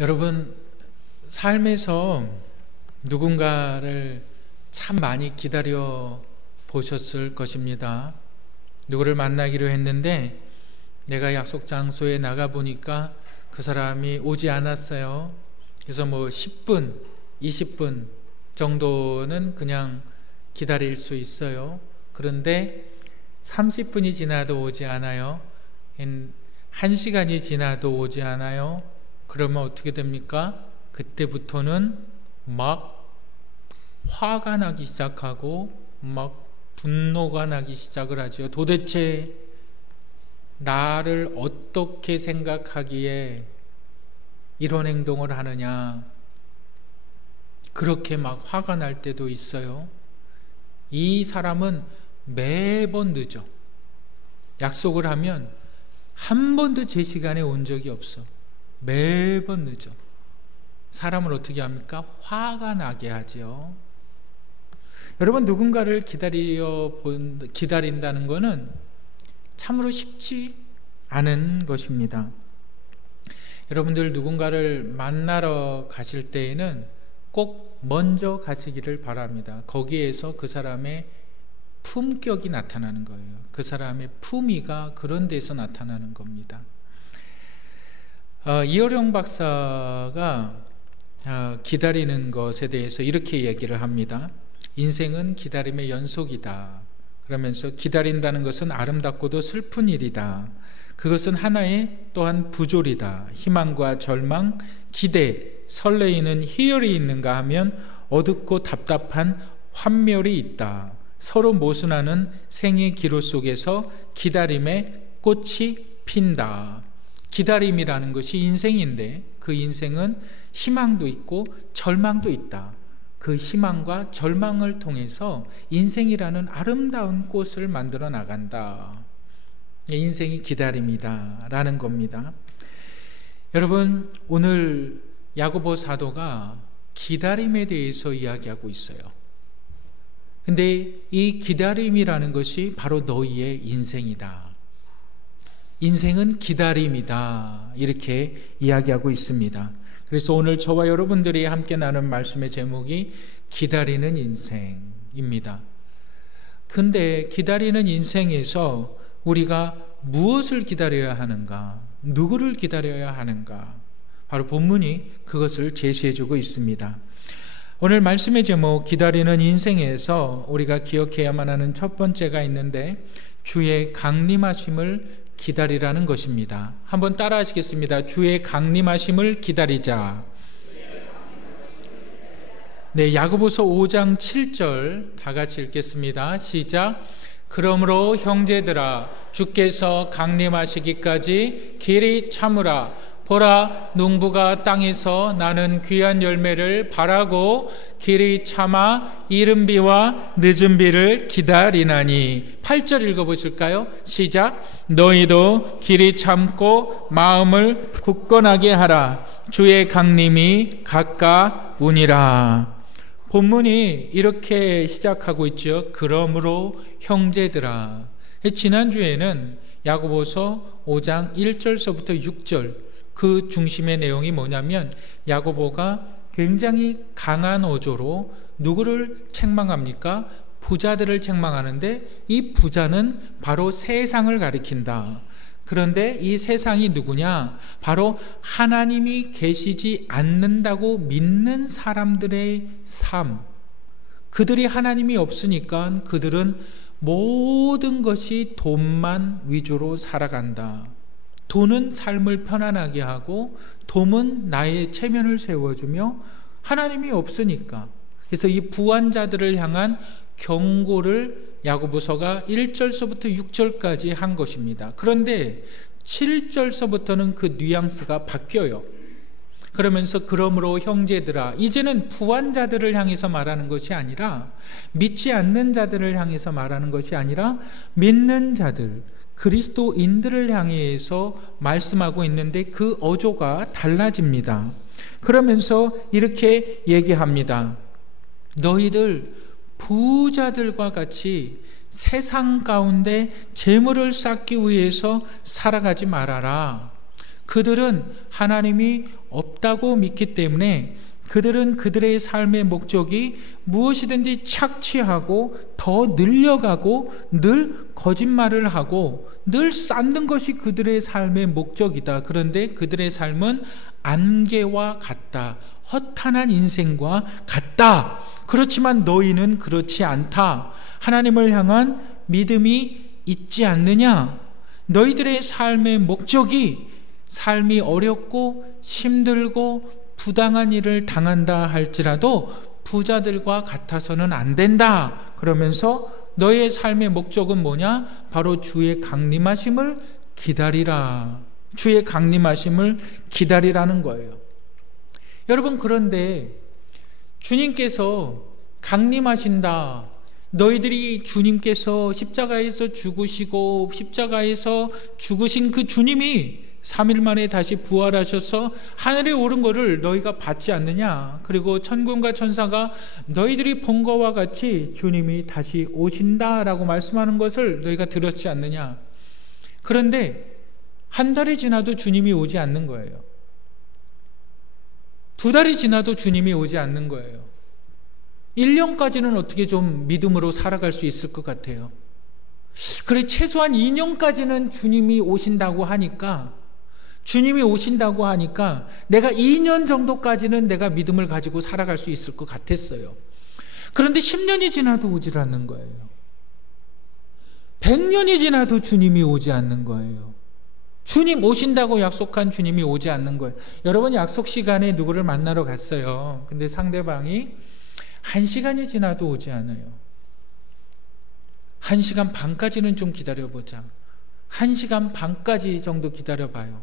여러분, 삶에서 누군가를 참 많이 기다려 보셨을 것입니다. 누구를 만나기로 했는데 내가 약속 장소에 나가 보니까 그 사람이 오지 않았어요. 그래서 10분, 20분 정도는 그냥 기다릴 수 있어요. 그런데 30분이 지나도 오지 않아요. 1시간이 지나도 오지 않아요. 그러면 어떻게 됩니까? 그때부터는 막 화가 나기 시작하고 막 분노가 나기 시작을 하죠. 도대체 나를 어떻게 생각하기에 이런 행동을 하느냐, 그렇게 막 화가 날 때도 있어요. 이 사람은 매번 늦어. 약속을 하면 한 번도 제 시간에 온 적이 없어. 매번 늦어. 사람을 어떻게 합니까? 화가 나게 하죠. 여러분, 누군가를 기다린다는 것은 참으로 쉽지 않은 것입니다. 여러분들 누군가를 만나러 가실 때에는 꼭 먼저 가시기를 바랍니다. 거기에서 그 사람의 품격이 나타나는 거예요. 그 사람의 품위가 그런 데서 나타나는 겁니다. 이어령 박사가 기다리는 것에 대해서 이렇게 얘기를 합니다. 인생은 기다림의 연속이다. 그러면서 기다린다는 것은 아름답고도 슬픈 일이다. 그것은 하나의 또한 부조리다. 희망과 절망, 기대, 설레이는 희열이 있는가 하면 어둡고 답답한 환멸이 있다. 서로 모순하는 생의 기로 속에서 기다림의 꽃이 핀다. 기다림이라는 것이 인생인데 그 인생은 희망도 있고 절망도 있다. 그 희망과 절망을 통해서 인생이라는 아름다운 꽃을 만들어 나간다. 인생이 기다림이다 라는 겁니다. 여러분, 오늘 야고보 사도가 기다림에 대해서 이야기하고 있어요. 근데 이 기다림이라는 것이 바로 너희의 인생이다. 인생은 기다림이다. 이렇게 이야기하고 있습니다. 그래서 오늘 저와 여러분들이 함께 나눈 말씀의 제목이 기다리는 인생입니다. 근데 기다리는 인생에서 우리가 무엇을 기다려야 하는가? 누구를 기다려야 하는가? 바로 본문이 그것을 제시해주고 있습니다. 오늘 말씀의 제목 기다리는 인생에서 우리가 기억해야만 하는 첫 번째가 있는데 주의 강림하심을 기다리라는 것입니다. 한번 따라 하시겠습니다. 주의 강림하심을 기다리자. 네, 야고보서 5장 7절 다 같이 읽겠습니다. 시작. 그러므로 형제들아, 주께서 강림하시기까지 길이 참으라. 보라, 농부가 땅에서 나는 귀한 열매를 바라고 길이 참아 이른 비와 늦은 비를 기다리나니. 8절 읽어보실까요? 시작. 너희도 길이 참고 마음을 굳건하게 하라. 주의 강림이 가까우니라. 본문이 이렇게 시작하고 있죠. 그러므로 형제들아. 지난주에는 야고보서 5장 1절서부터 6절 그 중심의 내용이 뭐냐면 야고보가 굉장히 강한 어조로 누구를 책망합니까? 부자들을 책망하는데 이 부자는 바로 세상을 가리킨다. 그런데 이 세상이 누구냐? 바로 하나님이 계시지 않는다고 믿는 사람들의 삶. 그들이 하나님이 없으니까 그들은 모든 것이 돈만 위주로 살아간다. 돈은 삶을 편안하게 하고 돈은 나의 체면을 세워주며 하나님이 없으니까. 그래서 이 부한자들을 향한 경고를 야고보서가 1절서부터 6절까지 한 것입니다. 그런데 7절서부터는 그 뉘앙스가 바뀌어요. 그러면서 그러므로 형제들아, 이제는 부한자들을 향해서 말하는 것이 아니라, 믿지 않는 자들을 향해서 말하는 것이 아니라 믿는 자들, 그리스도인들을 향해서 말씀하고 있는데 그 어조가 달라집니다. 그러면서 이렇게 얘기합니다. 너희들 부자들과 같이 세상 가운데 재물을 쌓기 위해서 살아가지 말아라. 그들은 하나님이 없다고 믿기 때문에 그들은 그들의 삶의 목적이 무엇이든지 착취하고 더 늘려가고 늘 거짓말을 하고 늘 쌓는 것이 그들의 삶의 목적이다. 그런데 그들의 삶은 안개와 같다. 허탄한 인생과 같다. 그렇지만 너희는 그렇지 않다. 하나님을 향한 믿음이 있지 않느냐? 너희들의 삶의 목적이 삶이 어렵고 힘들고 부당한 일을 당한다 할지라도 부자들과 같아서는 안 된다. 그러면서 너의 삶의 목적은 뭐냐? 바로 주의 강림하심을 기다리라. 주의 강림하심을 기다리라는 거예요. 여러분, 그런데 주님께서 강림하신다. 너희들이 주님께서 십자가에서 죽으시고 십자가에서 죽으신 그 주님이 3일 만에 다시 부활하셔서 하늘에 오른 것을 너희가 받지 않느냐? 그리고 천군과 천사가 너희들이 본 것과 같이 주님이 다시 오신다라고 말씀하는 것을 너희가 들었지 않느냐? 그런데 한 달이 지나도 주님이 오지 않는 거예요. 2달이 지나도 주님이 오지 않는 거예요. 1년까지는 어떻게 좀 믿음으로 살아갈 수 있을 것 같아요. 그래, 최소한 2년까지는 주님이 오신다고 하니까 내가 2년 정도까지는 내가 믿음을 가지고 살아갈 수 있을 것 같았어요. 그런데 10년이 지나도 오질 않는 거예요. 100년이 지나도 주님이 오지 않는 거예요. 주님 오신다고 약속한 주님이 오지 않는 거예요. 여러분, 약속 시간에 누구를 만나러 갔어요. 근데 상대방이 1시간이 지나도 오지 않아요. 1시간 반까지는 좀 기다려보자. 1시간 반까지 정도 기다려봐요.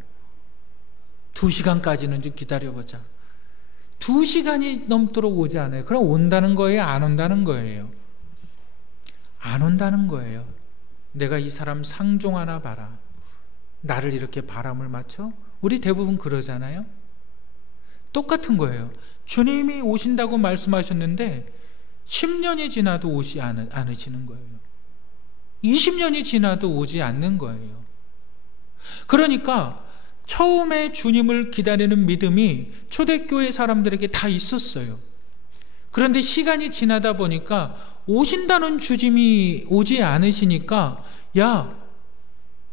2시간까지는 좀 기다려보자. 2시간이 넘도록 오지 않아요. 그럼 온다는 거예요? 안 온다는 거예요? 안 온다는 거예요. 내가 이 사람 상종하나 봐라. 나를 이렇게 바람을 맞춰? 우리 대부분 그러잖아요. 똑같은 거예요. 주님이 오신다고 말씀하셨는데 10년이 지나도 오지 않으시는 거예요. 20년이 지나도 오지 않는 거예요. 그러니까 처음에 주님을 기다리는 믿음이 초대교회 사람들에게 다 있었어요. 그런데 시간이 지나다 보니까 오신다는 주님이 오지 않으시니까, 야,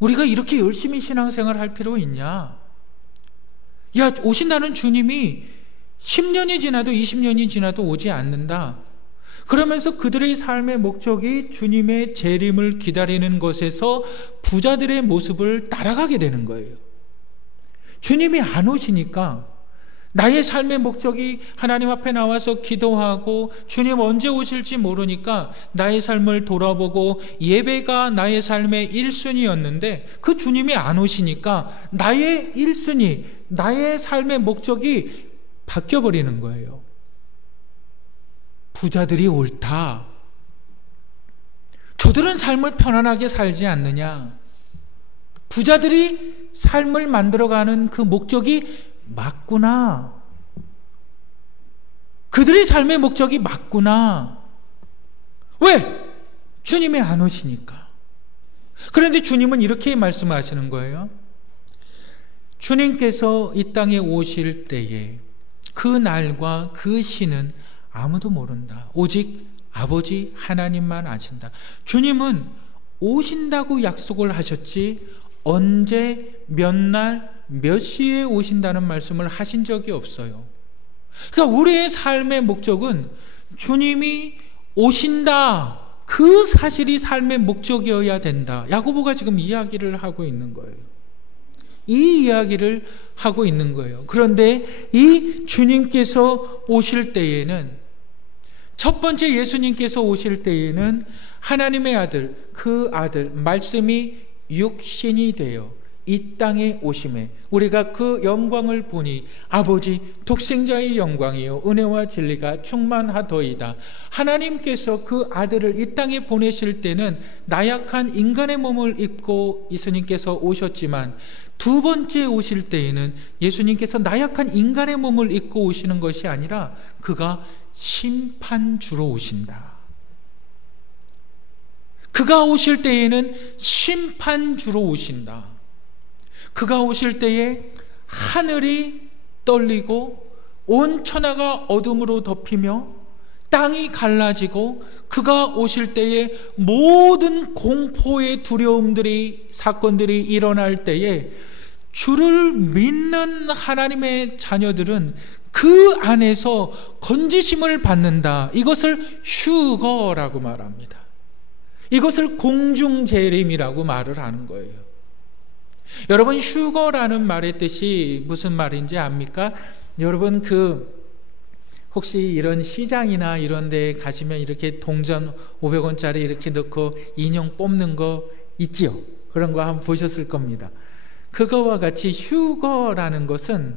우리가 이렇게 열심히 신앙생활 할 필요 있냐? 야, 오신다는 주님이 10년이 지나도 20년이 지나도 오지 않는다. 그러면서 그들의 삶의 목적이 주님의 재림을 기다리는 것에서 부자들의 모습을 따라가게 되는 거예요. 주님이 안 오시니까 나의 삶의 목적이 하나님 앞에 나와서 기도하고 주님 언제 오실지 모르니까 나의 삶을 돌아보고 예배가 나의 삶의 1순위였는데 그 주님이 안 오시니까 나의 1순위, 나의 삶의 목적이 바뀌어버리는 거예요. 부자들이 옳다. 저들은 삶을 편안하게 살지 않느냐. 부자들이 삶을 만들어가는 그 목적이 맞구나. 그들의 삶의 목적이 맞구나. 왜? 주님이 안 오시니까. 그런데 주님은 이렇게 말씀하시는 거예요. 주님께서 이 땅에 오실 때에 그 날과 그 시는 아무도 모른다. 오직 아버지 하나님만 아신다. 주님은 오신다고 약속을 하셨지 언제 몇 날 몇 시에 오신다는 말씀을 하신 적이 없어요. 그러니까 우리의 삶의 목적은 주님이 오신다. 그 사실이 삶의 목적이어야 된다. 야고보가 지금 이야기를 하고 있는 거예요. 이 이야기를 하고 있는 거예요. 그런데 이 주님께서 오실 때에는, 첫 번째 예수님께서 오실 때에는 하나님의 아들, 그 아들 말씀이 육신이 되어 이 땅에 오심에 우리가 그 영광을 보니 아버지 독생자의 영광이요 은혜와 진리가 충만하더이다. 하나님께서 그 아들을 이 땅에 보내실 때는 나약한 인간의 몸을 입고 예수님께서 오셨지만 두 번째 오실 때에는 예수님께서 나약한 인간의 몸을 입고 오시는 것이 아니라 그가 심판주로 오신다. 그가 오실 때에는 심판주로 오신다. 그가 오실 때에 하늘이 떨리고 온 천하가 어둠으로 덮이며 땅이 갈라지고 그가 오실 때에 모든 공포의 두려움들이 사건들이 일어날 때에 주를 믿는 하나님의 자녀들은 그 안에서 건지심을 받는다. 이것을 휴거라고 말합니다. 이것을 공중재림이라고 말을 하는 거예요. 여러분, 휴거라는 말의 뜻이 무슨 말인지 압니까? 여러분, 혹시 이런 시장이나 이런 데 가시면 이렇게 동전 500원짜리 이렇게 넣고 인형 뽑는 거 있지요? 그런 거 한번 보셨을 겁니다. 그거와 같이 휴거라는 것은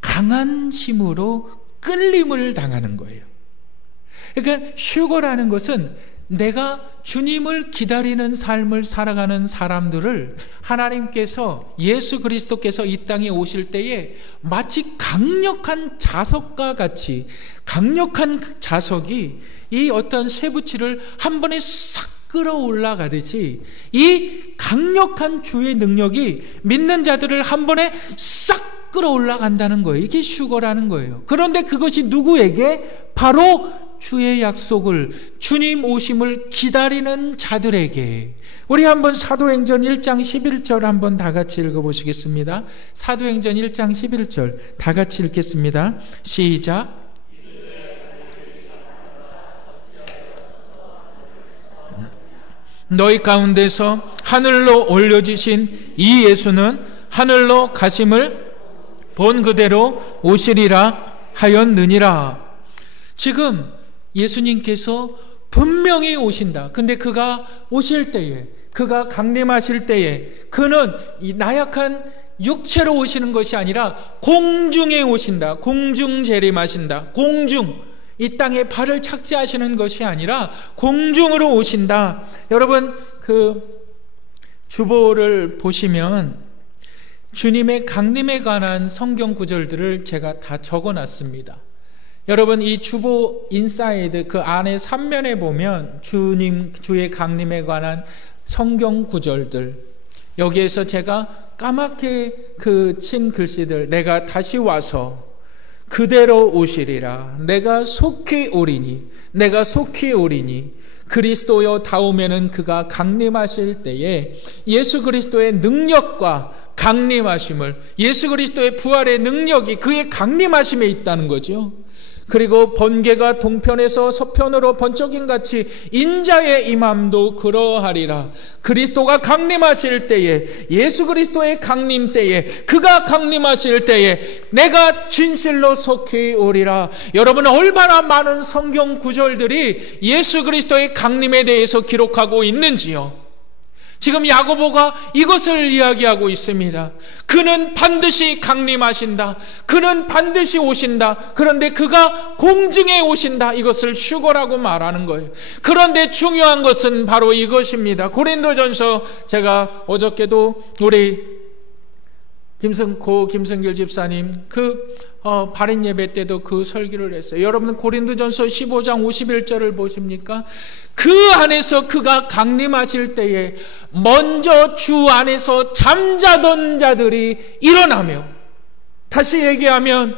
강한 힘으로 끌림을 당하는 거예요. 그러니까 휴거라는 것은 내가 주님을 기다리는 삶을 살아가는 사람들을 하나님께서, 예수 그리스도께서 이 땅에 오실 때에 마치 강력한 자석과 같이, 강력한 자석이 이 어떤 쇠붙이를 한 번에 싹 끌어올라 가듯이 이 강력한 주의 능력이 믿는 자들을 한 번에 싹 끌어올라 간다는 거예요. 이게 휴거라는 거예요. 그런데 그것이 누구에게? 바로 주의 약속을, 주님 오심을 기다리는 자들에게. 우리 한번 사도행전 1장 11절 한번 다 같이 읽어보시겠습니다. 사도행전 1장 11절 다 같이 읽겠습니다. 시작. 너희 가운데서 하늘로 올려지신 이 예수는 하늘로 가심을 본 그대로 오시리라 하였느니라. 지금 예수님께서 분명히 오신다. 근데 그가 오실 때에, 그가 강림하실 때에 그는 이 나약한 육체로 오시는 것이 아니라 공중에 오신다. 공중 재림하신다. 공중, 이 땅에 발을 착지하시는 것이 아니라 공중으로 오신다. 여러분, 주보를 보시면 주님의 강림에 관한 성경 구절들을 제가 다 적어놨습니다. 여러분, 이 주보 인사이드 그 안에 3면에 보면 주의 강림에 관한 성경 구절들, 여기에서 제가 까맣게 친 글씨들, 내가 다시 와서 그대로 오시리라. 내가 속히 오리니, 내가 속히 오리니. 그리스도여 다음에는 그가 강림하실 때에 예수 그리스도의 능력과 강림하심을, 예수 그리스도의 부활의 능력이 그의 강림하심에 있다는 거죠. 그리고 번개가 동편에서 서편으로 번쩍임같이 인자의 임함도 그러하리라. 그리스도가 강림하실 때에, 예수 그리스도의 강림 때에, 그가 강림하실 때에 내가 진실로 속히 오리라. 여러분, 얼마나 많은 성경 구절들이 예수 그리스도의 강림에 대해서 기록하고 있는지요. 지금 야고보가 이것을 이야기하고 있습니다. 그는 반드시 강림하신다. 그는 반드시 오신다. 그런데 그가 공중에 오신다. 이것을 휴거라고 말하는 거예요. 그런데 중요한 것은 바로 이것입니다. 고린도전서, 제가 어저께도 우리 김성길 집사님 발인 예배 때도 그 설교를 했어요. 여러분, 고린도전서 15장 51절을 보십니까? 그 안에서 그가 강림하실 때에 먼저 주 안에서 잠자던 자들이 일어나며, 다시 얘기하면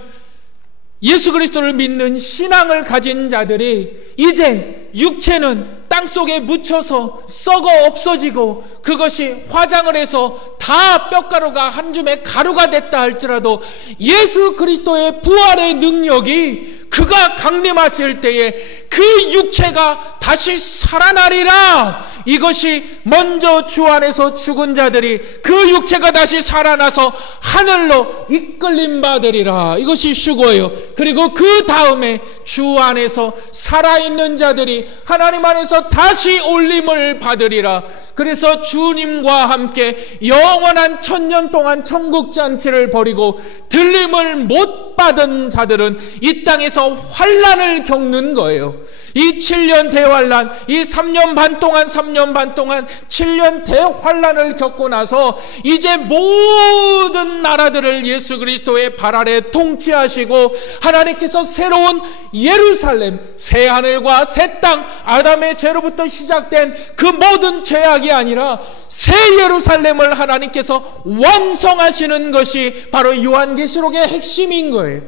예수 그리스도를 믿는 신앙을 가진 자들이 이제 육체는 땅속에 묻혀서 썩어 없어지고 그것이 화장을 해서 다 뼈가루가 한 줌의 가루가 됐다 할지라도 예수 그리스도의 부활의 능력이 그가 강림하실 때에 그 육체가 다시 살아나리라. 이것이 먼저 주 안에서 죽은 자들이 그 육체가 다시 살아나서 하늘로 이끌림 받으리라. 이것이 휴거예요. 그리고 그 다음에 주 안에서 살아있는 자들이 하나님 안에서 다시 올림을 받으리라. 그래서 주님과 함께 영원한 천년 동안 천국잔치를 벌이고 들림을 못 복받은 자들은 이 땅에서 환난을 겪는 거예요. 이 7년 대환란, 이 3년 반 동안 7년 대환란을 겪고 나서 이제 모든 나라들을 예수 그리스도의 발 아래 통치하시고 하나님께서 새로운 예루살렘, 새 하늘과 새 땅, 아담의 죄로부터 시작된 그 모든 죄악이 아니라 새 예루살렘을 하나님께서 완성하시는 것이 바로 요한계시록의 핵심인 거예요.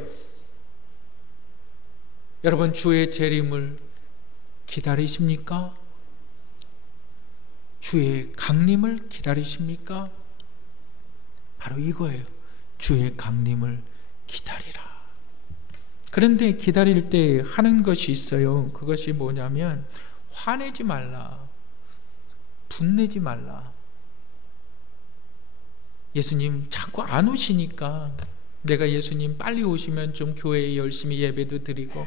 여러분, 주의 재림을 기다리십니까? 주의 강림을 기다리십니까? 바로 이거예요. 주의 강림을 기다리라. 그런데 기다릴 때 하는 것이 있어요. 그것이 뭐냐면 화내지 말라, 분내지 말라. 예수님 자꾸 안 오시니까 내가 예수님 빨리 오시면 좀 교회에 열심히 예배도 드리고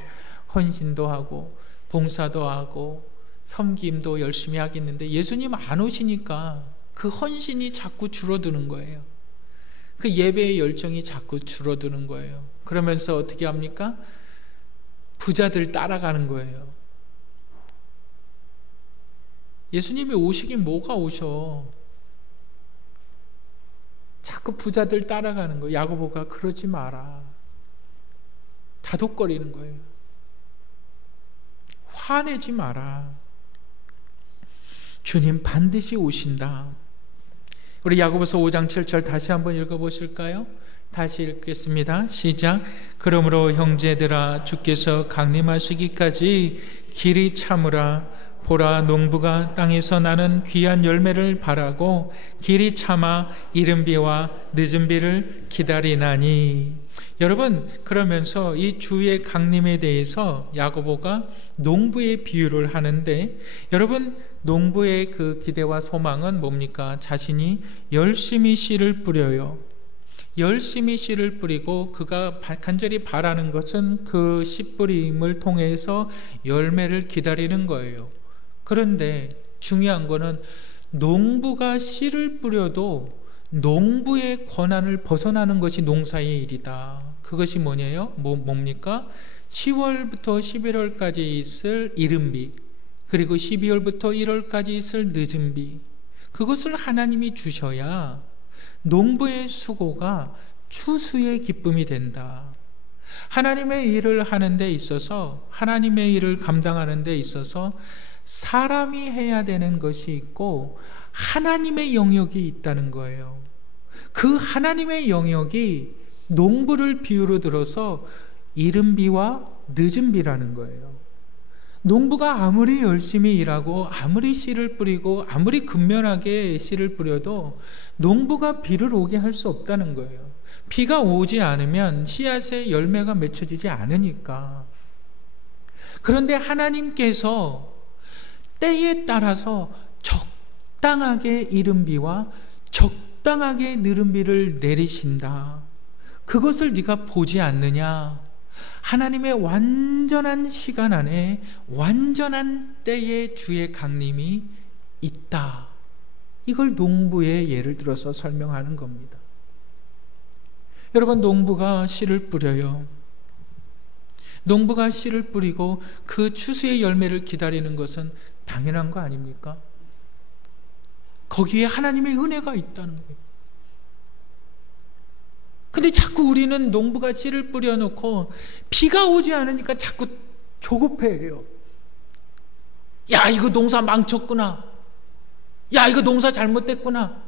헌신도 하고 봉사도 하고 섬김도 열심히 하겠는데 예수님 안 오시니까 그 헌신이 자꾸 줄어드는 거예요. 그 예배의 열정이 자꾸 줄어드는 거예요. 그러면서 어떻게 합니까? 부자들 따라가는 거예요. 예수님이 오시긴 뭐가 오셔. 자꾸 부자들 따라가는 거예요. 야고보가 그러지 마라. 다독거리는 거예요. 화내지 마라. 주님 반드시 오신다. 우리 야고보서 5장 7절 다시 한번 읽어보실까요? 다시 읽겠습니다. 시작. 그러므로 형제들아, 주께서 강림하시기까지 길이 참으라. 보라, 농부가 땅에서 나는 귀한 열매를 바라고 길이 참아 이른 비와 늦은 비를 기다리나니. 여러분, 그러면서 이 주의 강림에 대해서 야고보가 농부의 비유를 하는데, 여러분, 농부의 그 기대와 소망은 뭡니까? 자신이 열심히 씨를 뿌려요. 열심히 씨를 뿌리고 그가 간절히 바라는 것은 그 씨 뿌림을 통해서 열매를 기다리는 거예요. 그런데 중요한 거는 농부가 씨를 뿌려도 농부의 권한을 벗어나는 것이 농사의 일이다. 그것이 뭡니까? 10월부터 11월까지 있을 이른 비, 그리고 12월부터 1월까지 있을 늦은 비, 그것을 하나님이 주셔야 농부의 수고가 추수의 기쁨이 된다. 하나님의 일을 하는 데 있어서, 하나님의 일을 감당하는 데 있어서 사람이 해야 되는 것이 있고 하나님의 영역이 있다는 거예요. 그 하나님의 영역이 농부를 비유로 들어서 이른 비와 늦은 비라는 거예요. 농부가 아무리 열심히 일하고 아무리 씨를 뿌리고 아무리 근면하게 씨를 뿌려도 농부가 비를 오게 할 수 없다는 거예요. 비가 오지 않으면 씨앗에 열매가 맺혀지지 않으니까. 그런데 하나님께서 때에 따라서 적당하게 이른 비와 적당하게 늦은 비를 내리신다. 그것을 네가 보지 않느냐? 하나님의 완전한 시간 안에 완전한 때에 주의 강림이 있다. 이걸 농부의 예를 들어서 설명하는 겁니다. 여러분, 농부가 씨를 뿌려요. 농부가 씨를 뿌리고 그 추수의 열매를 기다리는 것은 당연한 거 아닙니까? 거기에 하나님의 은혜가 있다는 거예요. 근데 자꾸 우리는 농부가 씨를 뿌려놓고 비가 오지 않으니까 자꾸 조급해해요. 야, 이거 농사 망쳤구나. 야, 이거 농사 잘못됐구나.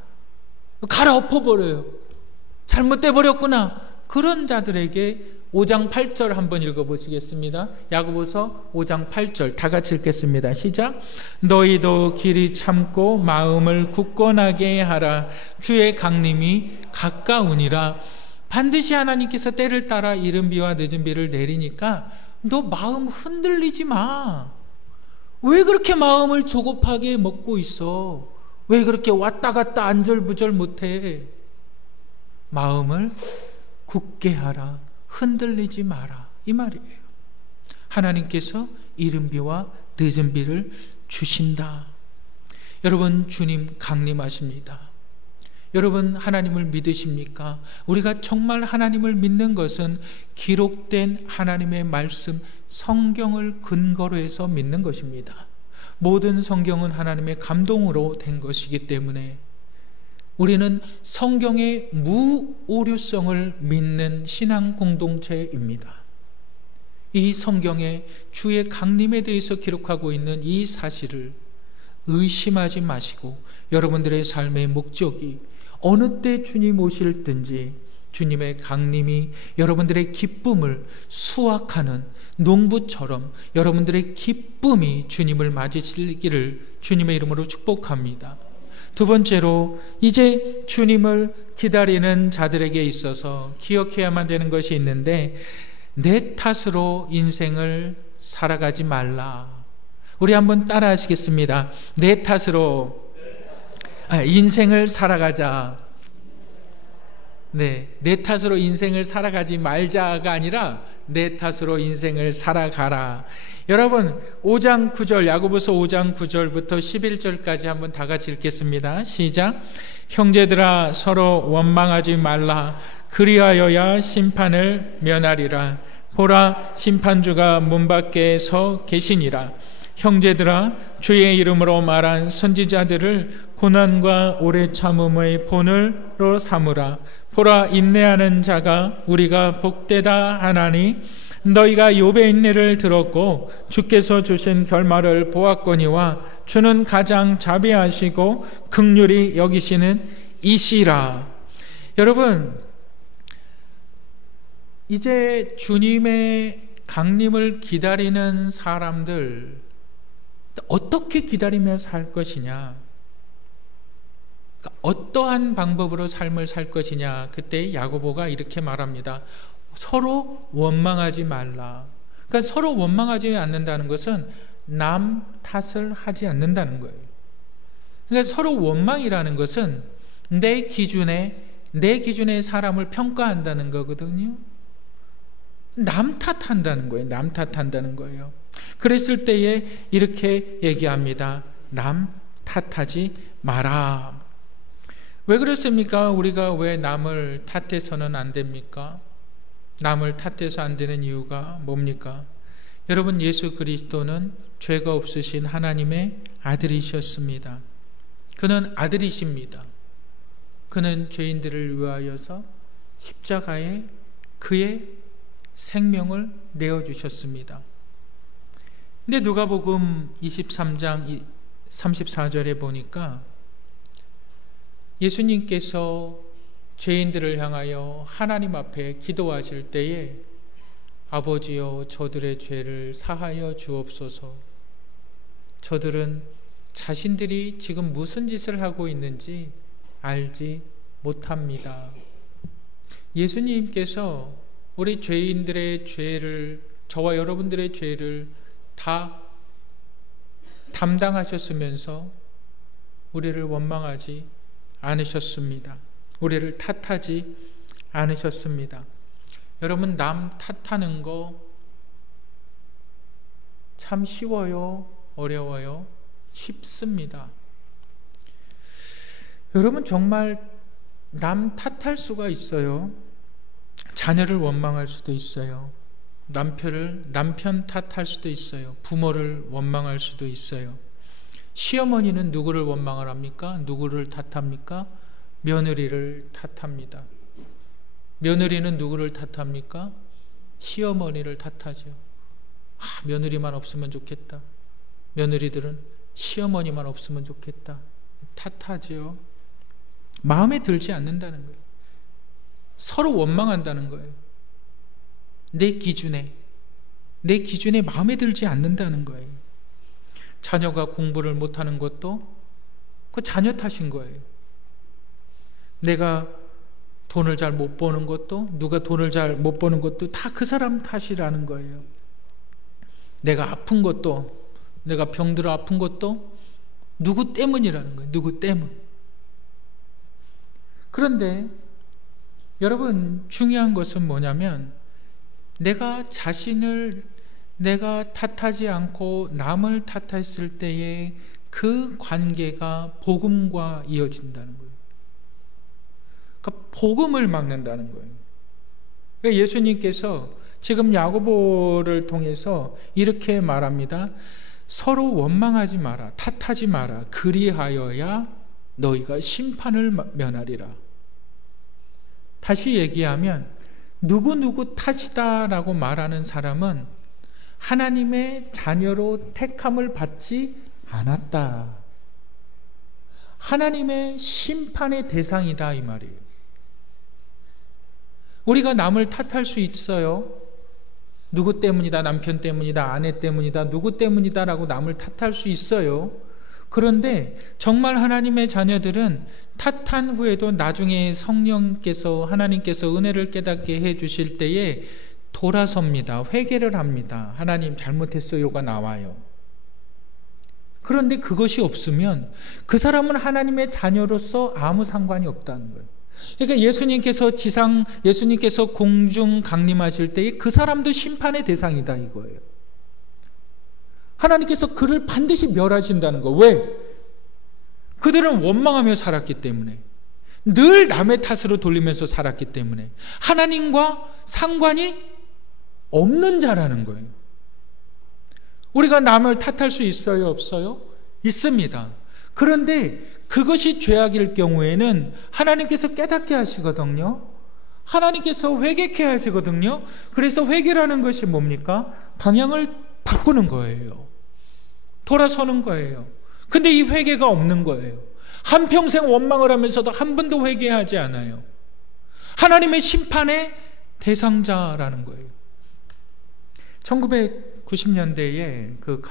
갈아엎어버려요. 잘못돼버렸구나. 그런 자들에게 5장 8절 한번 읽어보시겠습니다. 야고보서 5장 8절 다 같이 읽겠습니다. 시작. 너희도 길이 참고 마음을 굳건하게 하라. 주의 강림이 가까우니라. 반드시 하나님께서 때를 따라 이른 비와 늦은 비를 내리니까 너 마음 흔들리지 마. 왜 그렇게 마음을 조급하게 먹고 있어? 왜 그렇게 왔다 갔다 안절부절 못해? 마음을 굳게 하라. 흔들리지 마라. 이 말이에요. 하나님께서 이른 비와 늦은 비를 주신다. 여러분, 주님 강림하십니다. 여러분 하나님을 믿으십니까? 우리가 정말 하나님을 믿는 것은 기록된 하나님의 말씀, 성경을 근거로 해서 믿는 것입니다. 모든 성경은 하나님의 감동으로 된 것이기 때문에 우리는 성경의 무오류성을 믿는 신앙 공동체입니다. 이 성경에 주의 강림에 대해서 기록하고 있는 이 사실을 의심하지 마시고 여러분들의 삶의 목적이 어느 때 주님 오실든지 주님의 강림이 여러분들의 기쁨을 수확하는 농부처럼 여러분들의 기쁨이 주님을 맞으시기를 주님의 이름으로 축복합니다. 두 번째로, 이제 주님을 기다리는 자들에게 있어서 기억해야만 되는 것이 있는데, 내 탓으로 인생을 살아가지 말라. 우리 한번 따라 하시겠습니다. 내 탓으로 인생을 살아가자. 네, 내 탓으로 인생을 살아가지 말자가 아니라 내 탓으로 인생을 살아가라. 여러분 5장 9절, 야고보서 5장 9절부터 11절까지 한번 다 같이 읽겠습니다. 시작. 형제들아 서로 원망하지 말라. 그리하여야 심판을 면하리라. 보라, 심판주가 문 밖에 서 계시니라. 형제들아, 주의 이름으로 말한 선지자들을 고난과 오래 참음의 본으로 삼으라. 보라, 인내하는 자가 우리가 복되다 하나니 너희가 욥의 인내를 들었고 주께서 주신 결말을 보았거니와 주는 가장 자비하시고 긍휼히 여기시는 이시라. 여러분, 이제 주님의 강림을 기다리는 사람들 어떻게 기다리며 살 것이냐, 어떠한 방법으로 삶을 살 것이냐. 그때 야고보가 이렇게 말합니다. 서로 원망하지 말라. 그러니까 서로 원망하지 않는다는 것은 남 탓을 하지 않는다는 거예요. 그러니까 서로 원망이라는 것은 내 기준에 사람을 평가한다는 거거든요. 남 탓한다는 거예요. 남 탓한다는 거예요. 그랬을 때에 이렇게 얘기합니다. 남 탓하지 마라. 왜 그렇습니까? 우리가 왜 남을 탓해서는 안 됩니까? 남을 탓해서 안 되는 이유가 뭡니까? 여러분, 예수 그리스도는 죄가 없으신 하나님의 아들이셨습니다. 그는 아들이십니다. 그는 죄인들을 위하여서 십자가에 그의 생명을 내어주셨습니다. 근데 누가복음 23장 34절에 보니까 예수님께서 죄인들을 향하여 하나님 앞에 기도하실 때에 아버지여 저들의 죄를 사하여 주옵소서. 저들은 자신들이 지금 무슨 짓을 하고 있는지 알지 못합니다. 예수님께서 우리 죄인들의 죄를, 저와 여러분들의 죄를 다 담당하셨으면서 우리를 원망하지 않으셨습니다. 우리를 탓하지 않으셨습니다. 여러분, 남 탓하는 거 참 쉬워요? 어려워요? 쉽습니다. 여러분, 정말 남 탓할 수가 있어요. 자녀를 원망할 수도 있어요. 남편 탓할 수도 있어요. 부모를 원망할 수도 있어요. 시어머니는 누구를 원망을 합니까? 누구를 탓합니까? 며느리를 탓합니다. 며느리는 누구를 탓합니까? 시어머니를 탓하죠. 며느리만 없으면 좋겠다. 며느리들은 시어머니만 없으면 좋겠다. 탓하죠. 마음에 들지 않는다는 거예요. 서로 원망한다는 거예요. 내 기준에 마음에 들지 않는다는 거예요. 자녀가 공부를 못하는 것도 그 자녀 탓인 거예요. 내가 돈을 잘 못 버는 것도, 누가 돈을 잘 못 버는 것도 다 그 사람 탓이라는 거예요. 내가 아픈 것도, 내가 병들어 아픈 것도 누구 때문이라는 거예요. 누구 때문. 그런데 여러분, 중요한 것은 뭐냐면 내가 탓하지 않고 남을 탓했을 때에 그 관계가 복음과 이어진다는 거예요. 그러니까 복음을 막는다는 거예요. 그러니까 예수님께서 지금 야고보를 통해서 이렇게 말합니다. 서로 원망하지 마라, 탓하지 마라. 그리하여야 너희가 심판을 면하리라. 다시 얘기하면 누구 탓이다라고 말하는 사람은 하나님의 자녀로 택함을 받지 않았다. 하나님의 심판의 대상이다 이 말이에요. 우리가 남을 탓할 수 있어요. 누구 때문이다, 남편 때문이다, 아내 때문이다, 누구 때문이다 라고 남을 탓할 수 있어요. 그런데 정말 하나님의 자녀들은 탓한 후에도 나중에 성령께서, 하나님께서 은혜를 깨닫게 해주실 때에 돌아섭니다. 회개를 합니다. 하나님 잘못했어요가 나와요. 그런데 그것이 없으면 그 사람은 하나님의 자녀로서 아무 상관이 없다는 거예요. 그러니까 예수님께서 공중 강림하실 때에 그 사람도 심판의 대상이다 이거예요. 하나님께서 그를 반드시 멸하신다는 거. 왜? 그들은 원망하며 살았기 때문에, 늘 남의 탓으로 돌리면서 살았기 때문에 하나님과 상관이 없는 자라는 거예요. 우리가 남을 탓할 수 있어요? 없어요? 있습니다. 그런데 그것이 죄악일 경우에는 하나님께서 깨닫게 하시거든요. 하나님께서 회개케 하시거든요. 그래서 회개라는 것이 뭡니까? 방향을 바꾸는 거예요. 돌아서는 거예요. 근데 이 회개가 없는 거예요. 한평생 원망을 하면서도 한 번도 회개하지 않아요. 하나님의 심판의 대상자라는 거예요. 1990년대에 그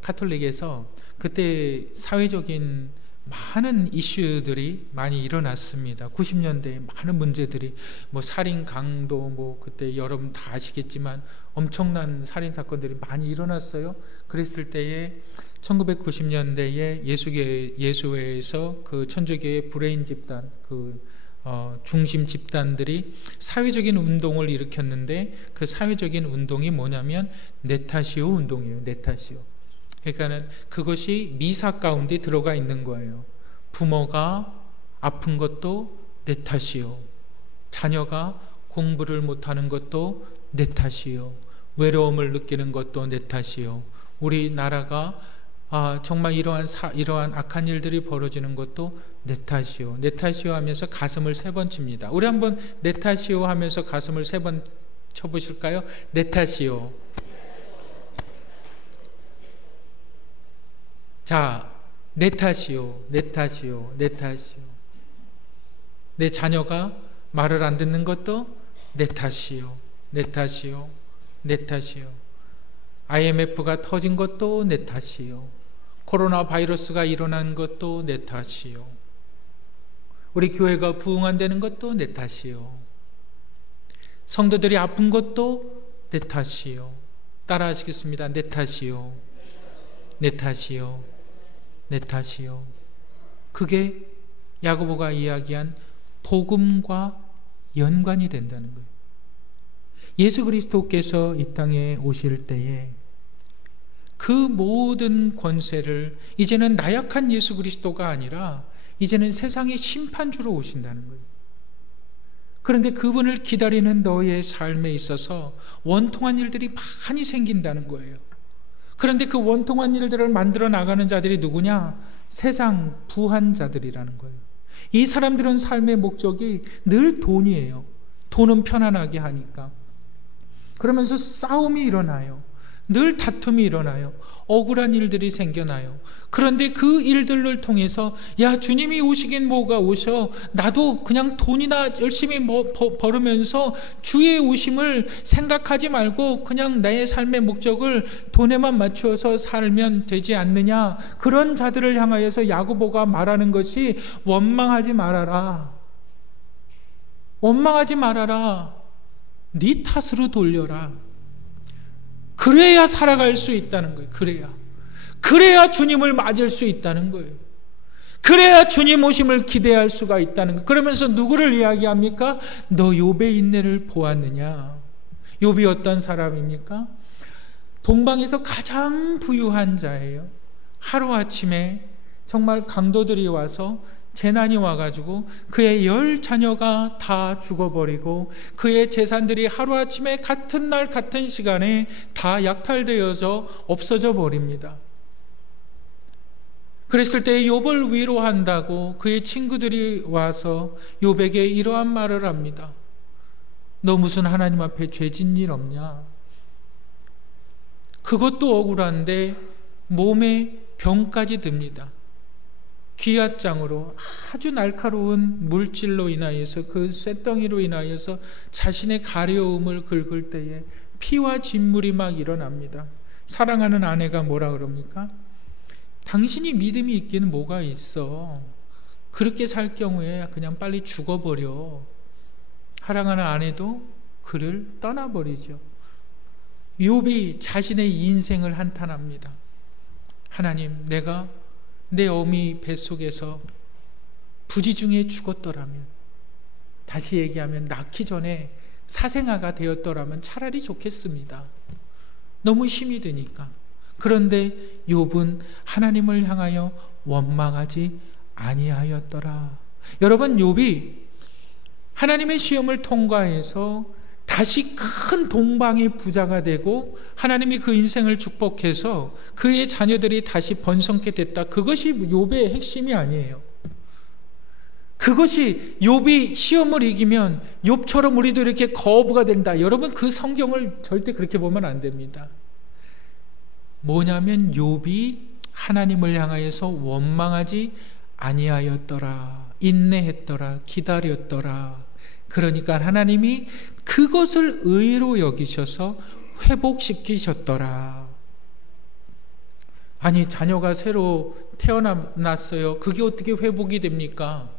카톨릭에서 그때 사회적인 많은 이슈들이 많이 일어났습니다. 90년대에 많은 문제들이, 뭐 살인, 강도, 뭐 그때 여러분 다 아시겠지만 엄청난 살인 사건들이 많이 일어났어요. 그랬을 때에 1990년대에 예수회에서 그 천주교의 브레인 집단, 중심 집단들이 사회적인 운동을 일으켰는데, 그 사회적인 운동이 뭐냐면 네타시오 운동이에요. 네타시오. 그러니까는 그것이 미사 가운데 들어가 있는 거예요. 부모가 아픈 것도 내 탓이요. 자녀가 공부를 못하는 것도 내 탓이요. 외로움을 느끼는 것도 내 탓이요. 우리나라가 정말 이러한 악한 일들이 벌어지는 것도 내 탓이요. 내 탓이요 하면서 가슴을 3번 칩니다. 우리 한번 내 탓이요 하면서 가슴을 3번 쳐보실까요? 내 탓이요. 자, 내 탓이요, 내 탓이요, 내 탓이요. 내 자녀가 말을 안 듣는 것도 내 탓이요, 내 탓이요, 내 탓이요. IMF가 터진 것도 내 탓이요. 코로나 바이러스가 일어난 것도 내 탓이요. 우리 교회가 부흥 안 되는 것도 내 탓이요. 성도들이 아픈 것도 내 탓이요. 따라 하시겠습니다. 내 탓이요, 내 탓이요, 내 탓이요. 그게 야고보가 이야기한 복음과 연관이 된다는 거예요. 예수 그리스도께서 이 땅에 오실 때에 그 모든 권세를 이제는 나약한 예수 그리스도가 아니라 이제는 세상의 심판주로 오신다는 거예요. 그런데 그분을 기다리는 너의 삶에 있어서 원통한 일들이 많이 생긴다는 거예요. 그런데 그 원통한 일들을 만들어 나가는 자들이 누구냐? 세상 부한 자들이라는 거예요. 이 사람들은 삶의 목적이 늘 돈이에요. 돈은 편안하게 하니까. 그러면서 싸움이 일어나요. 늘 다툼이 일어나요. 억울한 일들이 생겨나요. 그런데 그 일들을 통해서 야, 주님이 오시긴 뭐가 오셔. 나도 그냥 돈이나 열심히 벌으면서 주의 오심을 생각하지 말고 그냥 나의 삶의 목적을 돈에만 맞추어서 살면 되지 않느냐. 그런 자들을 향하여서 야고보가 말하는 것이 원망하지 말아라. 원망하지 말아라. 네 탓으로 돌려라. 그래야 살아갈 수 있다는 거예요. 그래야 주님을 맞을 수 있다는 거예요. 그래야 주님 오심을 기대할 수가 있다는 거예요. 그러면서 누구를 이야기합니까? 너 욥의 인내를 보았느냐? 욥이 어떤 사람입니까? 동방에서 가장 부유한 자예요. 하루아침에 정말 강도들이 와서 재난이 와가지고 그의 10 자녀가 다 죽어버리고 그의 재산들이 하루아침에 같은 날 같은 시간에 다 약탈되어서 없어져 버립니다. 그랬을 때 욥을 위로한다고 그의 친구들이 와서 욥에게 이러한 말을 합니다. 너 무슨 하나님 앞에 죄진 일 없냐? 그것도 억울한데 몸에 병까지 듭니다. 귀앗장으로 아주 날카로운 물질로 인하여서 그 쇳덩이로 인하여서 자신의 가려움을 긁을 때에 피와 진물이 막 일어납니다. 사랑하는 아내가 뭐라 그럽니까? 당신이 믿음이 있기는 뭐가 있어. 그렇게 살 경우에 그냥 빨리 죽어버려. 사랑하는 아내도 그를 떠나버리죠. 욥이 자신의 인생을 한탄합니다. 하나님, 내가 내 어미 뱃속에서 부지 중에 죽었더라면, 다시 얘기하면 낳기 전에 사생아가 되었더라면 차라리 좋겠습니다. 너무 힘이 드니까. 그런데 욥은 하나님을 향하여 원망하지 아니하였더라. 여러분, 욥이 하나님의 시험을 통과해서 다시 큰 동방의 부자가 되고 하나님이 그 인생을 축복해서 그의 자녀들이 다시 번성케 됐다. 그것이 욥의 핵심이 아니에요. 그것이 욥이 시험을 이기면 욥처럼 우리도 이렇게 거부가 된다. 여러분, 그 성경을 절대 그렇게 보면 안 됩니다. 뭐냐면 욥이 하나님을 향하여서 원망하지 아니하였더라. 인내했더라. 기다렸더라. 그러니까 하나님이 그것을 의로 여기셔서 회복시키셨더라. 아니, 자녀가 새로 태어났어요. 그게 어떻게 회복이 됩니까?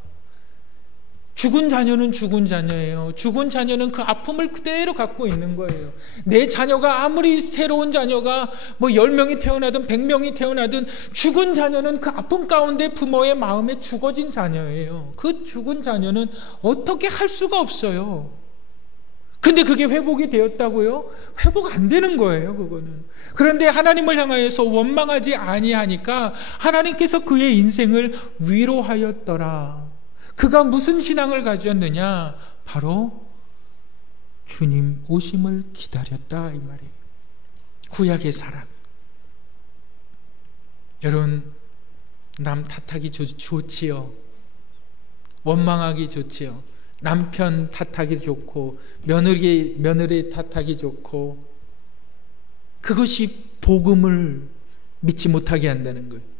죽은 자녀는 죽은 자녀예요. 죽은 자녀는 그 아픔을 그대로 갖고 있는 거예요. 내 자녀가 아무리 새로운 자녀가 10명이 태어나든 100명이 태어나든 죽은 자녀는 그 아픔 가운데 부모의 마음에 죽어진 자녀예요. 그 죽은 자녀는 어떻게 할 수가 없어요. 근데 그게 회복이 되었다고요? 회복 안 되는 거예요, 그거는. 그런데 하나님을 향하여서 원망하지 아니하니까 하나님께서 그의 인생을 위로하였더라. 그가 무슨 신앙을 가졌느냐? 바로 주님 오심을 기다렸다, 이 말이에요. 구약의 사람. 여러분, 남 탓하기 좋지요. 원망하기 좋지요. 남편 탓하기 좋고 며느리 탓하기 좋고, 그것이 복음을 믿지 못하게 한다는 거예요.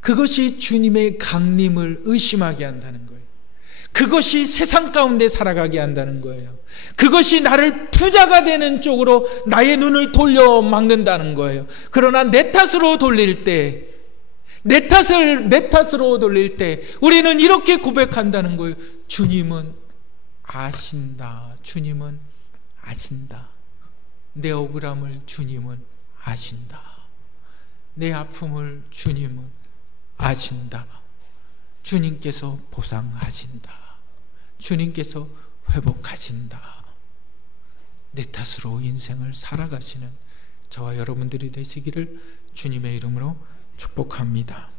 그것이 주님의 강림을 의심하게 한다는 거예요. 그것이 세상 가운데 살아가게 한다는 거예요. 그것이 나를 부자가 되는 쪽으로 나의 눈을 돌려 막는다는 거예요. 그러나 내 탓으로 돌릴 때, 내 탓으로 돌릴 때 우리는 이렇게 고백한다는 거예요. 주님은 아신다. 주님은 아신다. 내 억울함을 주님은 아신다. 내 아픔을 주님은 아신다. 주님께서 보상하신다. 주님께서 회복하신다. 내 탓으로 인생을 살아가시는 저와 여러분들이 되시기를 주님의 이름으로 축복합니다.